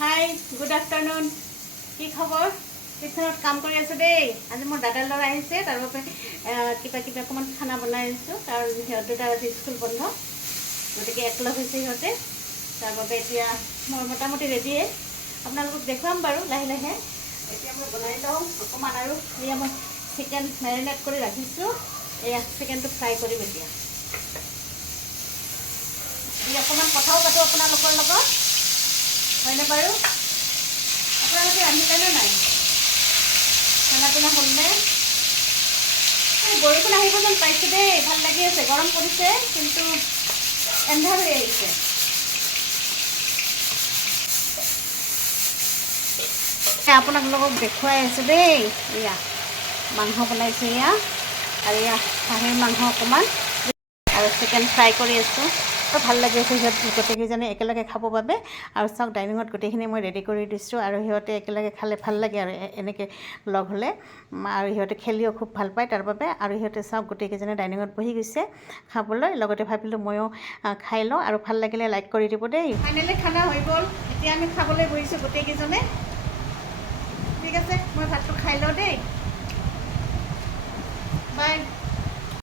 hi good afternoon কি খবৰ কিচেনত কাম কৰি আছোঁ দেই আজি মোৰ দাদাৰ ল'ৰা আহিছে তাৰ বাবে কিবা অকণমান খানা বনাই আছোঁ কাৰণ সিহঁত দুটা আজি স্কুল বন্ধ গতিকে একলগ হৈছে সিহঁতে তাৰ বাবে এতিয়া মই মোটামুটি ৰেডিয়ে আপোনালোকক দেখুৱাম বাৰু লাহে লাহে এতিয়া মই বনাই লওঁ অকণমান আৰু এয়া মই চিকেন মেৰিনেট কৰি ৰাখিছোঁ এয়া চিকেনটো ফ্ৰাই কৰিম এতিয়া অকণমান কথাও পাতোঁ আপোনালোকৰ লগত হয়নে বাৰু আপোনালোকে ৰান্ধিলেনে নাই খানা পিনা হ'লনে বৰষুণ আহিব যেন পাইছোঁ দেই ভাল লাগি আছে গৰম পৰিছে কিন্তু এন্ধাৰ হৈ আহিছে আপোনালোকক দেখুৱাই আছোঁ দেই এয়া মাংস বনাইছোঁ এয়া আৰু এয়া হাঁহৰ মাংস অকণমান আৰু চিকেন ফ্ৰাই কৰি আছোঁ ভাল লাগি আছে সিহঁত গোটেইকেইজনে একেলগে খাবৰ বাবে আৰু চাওক ডাইনিঙত গোটেইখিনি মই ৰেডি কৰি দিছোঁ আৰু সিহঁতে একেলগে খালে ভাল লাগে আৰু এনেকৈ লগ হ'লে আৰু সিহঁতে খেলিও খুব ভাল পায় তাৰ বাবে আৰু সিহঁতে চাওক গোটেইকেইজনে ডাইনিঙত বহি গৈছে খাবলৈ লগতে ভাবিলোঁ ময়ো খাই লওঁ আৰু ভাল লাগিলে লাইক কৰি দিব দেই ফাইনেলি খানা হৈ গ'ল এতিয়া আমি খাবলৈ বহিছোঁ গোটেইকেইজনে ঠিক আছে মই ভাতটো খাই লওঁ দেই বাই